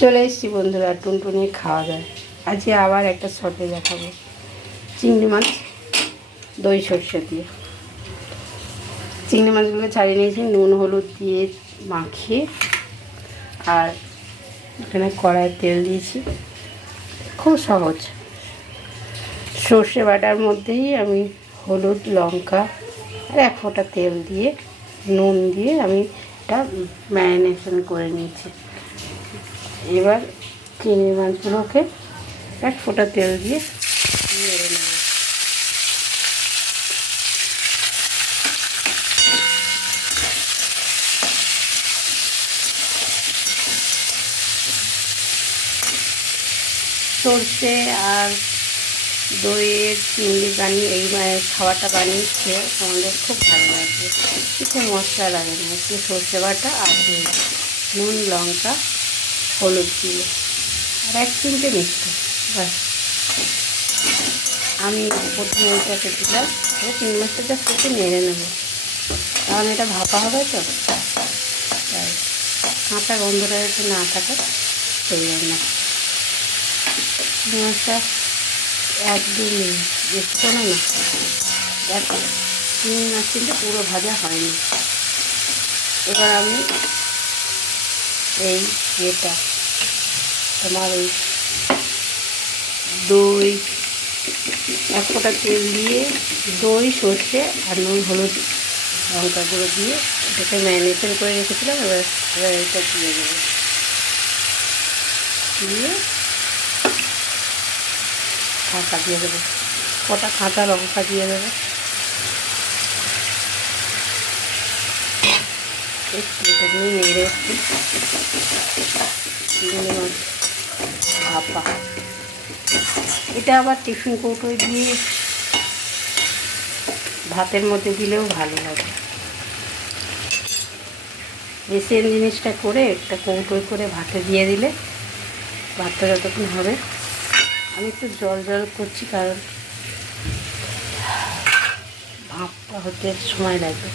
চলে এসেছি বন্ধুরা টুনটুনি খাওয়া যায়। আজকে আবার একটা শর্টে দেখাবো চিংড়ি মাছ দই সরষে দিয়ে। চিংড়ি মাছগুলো ছাড়িয়ে নিয়েছি নুন হলুদ দিয়ে মাখিয়ে, আর এখানে কড়াইয়ে তেল দিয়েছি। খুব সহজ, সর্ষে বাটার মধ্যেই আমি হলুদ লঙ্কা আর এক ফোঁটা তেল দিয়ে নুন দিয়ে আমি এটা ম্যারিনেশন করে নিয়েছি। এবার চিংড়ি মাছগুলোকে এক ফোঁটা তেল দিয়ে নেড়ে নেব। সর্ষে আর দইয়ের চিংড়ি বানিয়ে এই খাবারটা বানিয়ে খেয়ে আমাদের খুব ভালো লাগবে। কিছু মশলা লাগে না, একটু সর্ষে বাটা আর দই, নুন লঙ্কা হলুদ দিয়ে আর এক চিমটে মিষ্টি, ব্যাস। আমি প্রথমে এটাকে দিলাম, চিংড়ি মাছটা জাস্ট একটু নেড়ে নেব, কারণ এটা ভাপা হবে তো, তাই কাঁচা গন্ধটা একটু না থাকে সেই জন্য। চিংড়ি মাছটা এক দু মিনিট, বেশি কোনো না, চিংড়ি মাছ কিন্তু পুরো ভাজা হয়নি। এবার আমি এই এটা তোমার এই দই এক ফোঁটা তেল দিয়ে দই সর্ষে আর নুন হলুদ লঙ্কা গুঁড়ো দিয়ে এটাকে ম্যারিনেশন করে রেখেছিলাম। এবার এটা দিয়ে দেবো, দিয়ে ঢাকা দিয়ে দেবো, কটা কাঁচা লঙ্কা দিয়ে দেবো, এটা দিয়ে নেড়ে একটু চিংড়ি মাছ ভাপা। এটা আবার টিফিন কৌটোয় দিয়ে ভাতের মধ্যে দিলেও ভালো লাগে। বেসিন জিনিসটা করে একটা কৌটোয় করে ভাতে দিয়ে দিলে ভাতটা যতক্ষণ হবে। আমি একটু জল জল করছি, কারণ ভাতটা হতে সময় লাগবে।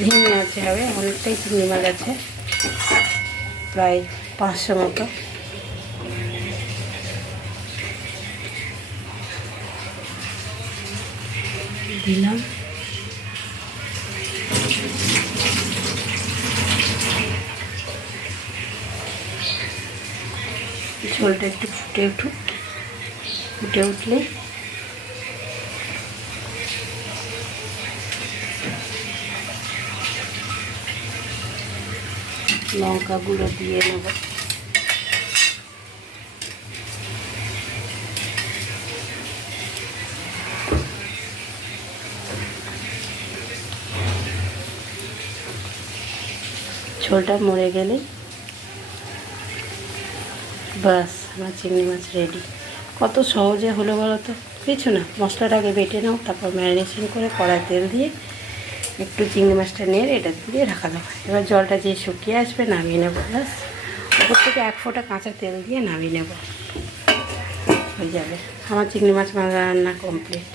ভেঙে আছে হবে, অনেকটাই চিংড়ি মাছ আছে, প্রায় 500 মতো। দিলাম, ঝোলটা একটু ফুটে উঠলে লঙ্কা গুঁড়ো দিয়ে নেব। ঝোলটা মরে গেলে বাস আমার চিংড়ি মাছ রেডি। কত সহজে হলো বলো তো, কিছু না, মশলাটাকে বেটে নাও, তারপর ম্যারিনেশন করে কড়াই তেল দিয়ে একটু চিংড়ি মাছটা নেড়ে এটা দিয়ে ঢাকা দেবো। এবার জলটা যে শুকিয়ে আসবে নামিয়ে নেবো, ব্যাস। ওপর থেকে এক ফোঁটা কাঁচা তেল দিয়ে নামিয়ে নেব, হয়ে যাবে আমার চিংড়ি মাছ রান্না কমপ্লিট।